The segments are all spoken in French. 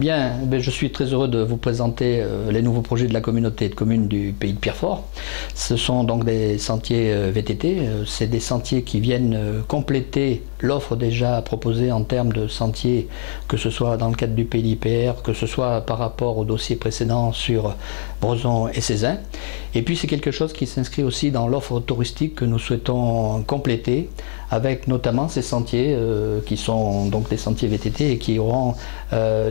Bien, je suis très heureux de vous présenter les nouveaux projets de la communauté de communes du pays de Pierrefort. Ce sont donc des sentiers VTT, c'est des sentiers qui viennent compléter l'offre déjà proposée en termes de sentiers, que ce soit dans le cadre du PLIPR, que ce soit par rapport au dossier précédent sur Brezon et Cézanne. Et puis c'est quelque chose qui s'inscrit aussi dans l'offre touristique que nous souhaitons compléter, avec notamment ces sentiers qui sont donc des sentiers VTT et qui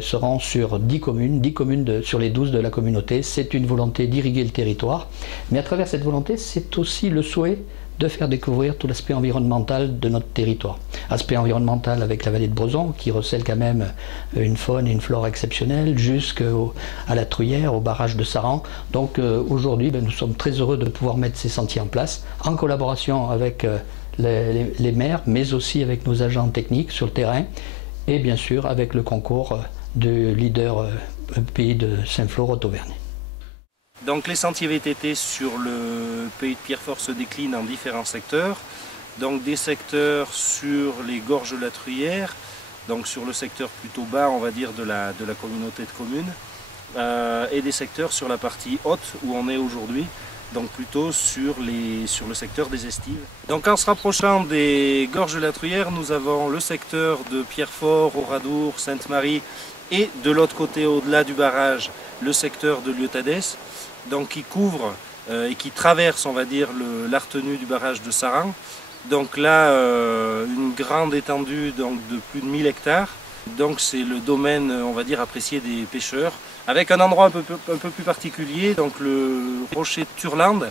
seront sur 10 communes sur les 12 de la communauté. C'est une volonté d'irriguer le territoire, mais à travers cette volonté, c'est aussi le souhait de faire découvrir tout l'aspect environnemental de notre territoire. Aspect environnemental avec la vallée de Brezon, qui recèle quand même une faune et une flore exceptionnelles, jusqu'à la Truyère, au barrage de Saran. Donc aujourd'hui, nous sommes très heureux de pouvoir mettre ces sentiers en place, en collaboration avec les maires, mais aussi avec nos agents techniques sur le terrain, et bien sûr avec le concours de leader pays de Saint-Flour-Haute-Auvergne. Donc les sentiers VTT sur le pays de Pierrefort se déclinent en différents secteurs. Donc des secteurs sur les gorges de la Truyère, donc sur le secteur plutôt bas, on va dire, de la communauté de communes, et des secteurs sur la partie haute où on est aujourd'hui, donc plutôt sur le secteur des estives. Donc en se rapprochant des gorges de la Truyère, nous avons le secteur de Pierrefort, Oradour, Sainte-Marie, et de l'autre côté, au-delà du barrage, le secteur de Lieu-Tadès, donc qui couvre et qui traverse, on va dire, la retenue du barrage de Saran. Donc là, une grande étendue donc, de plus de 1000 hectares. Donc c'est le domaine, on va dire, apprécié des pêcheurs, avec un endroit un peu plus particulier, donc le rocher de Turlande,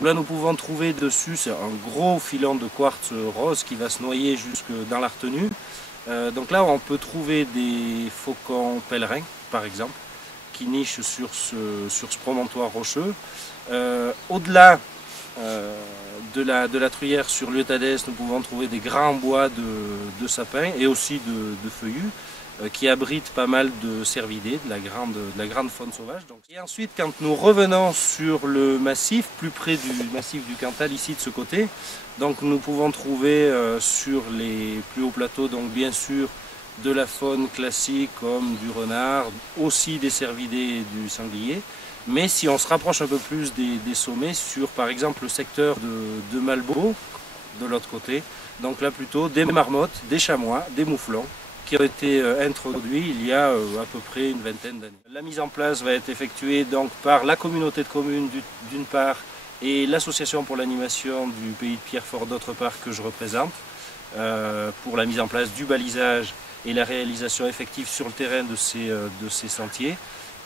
où là nous pouvons trouver dessus, c'est un gros filon de quartz rose qui va se noyer jusque dans la retenue. Donc là on peut trouver des faucons pèlerins, par exemple, qui nichent sur ce promontoire rocheux. Au-delà de la Truyère, sur Lieu-Tadès, nous pouvons trouver des grands bois de sapins et aussi de feuillus qui abritent pas mal de cervidés, de la grande faune sauvage. Donc. Et ensuite, quand nous revenons sur le massif, plus près du massif du Cantal, ici de ce côté, donc nous pouvons trouver sur les plus hauts plateaux, donc bien sûr, de la faune classique comme du renard, aussi des cervidés et du sanglier. Mais si on se rapproche un peu plus des sommets, sur par exemple le secteur de Malbeau, de l'autre côté, donc là plutôt des marmottes, des chamois, des mouflons, qui ont été introduits il y a à peu près une vingtaine d'années. La mise en place va être effectuée donc par la communauté de communes d'une part et l'association pour l'animation du pays de Pierrefort d'autre part que je représente, pour la mise en place du balisage et la réalisation effective sur le terrain de ces sentiers.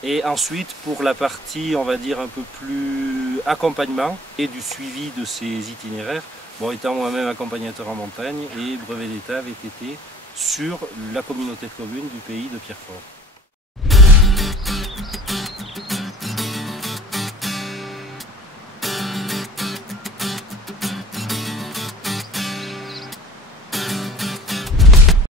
Et ensuite, pour la partie, on va dire, un peu plus accompagnement et du suivi de ces itinéraires, bon, étant moi-même accompagnateur en montagne et brevet d'état VTT sur la communauté de communes du pays de Pierrefort.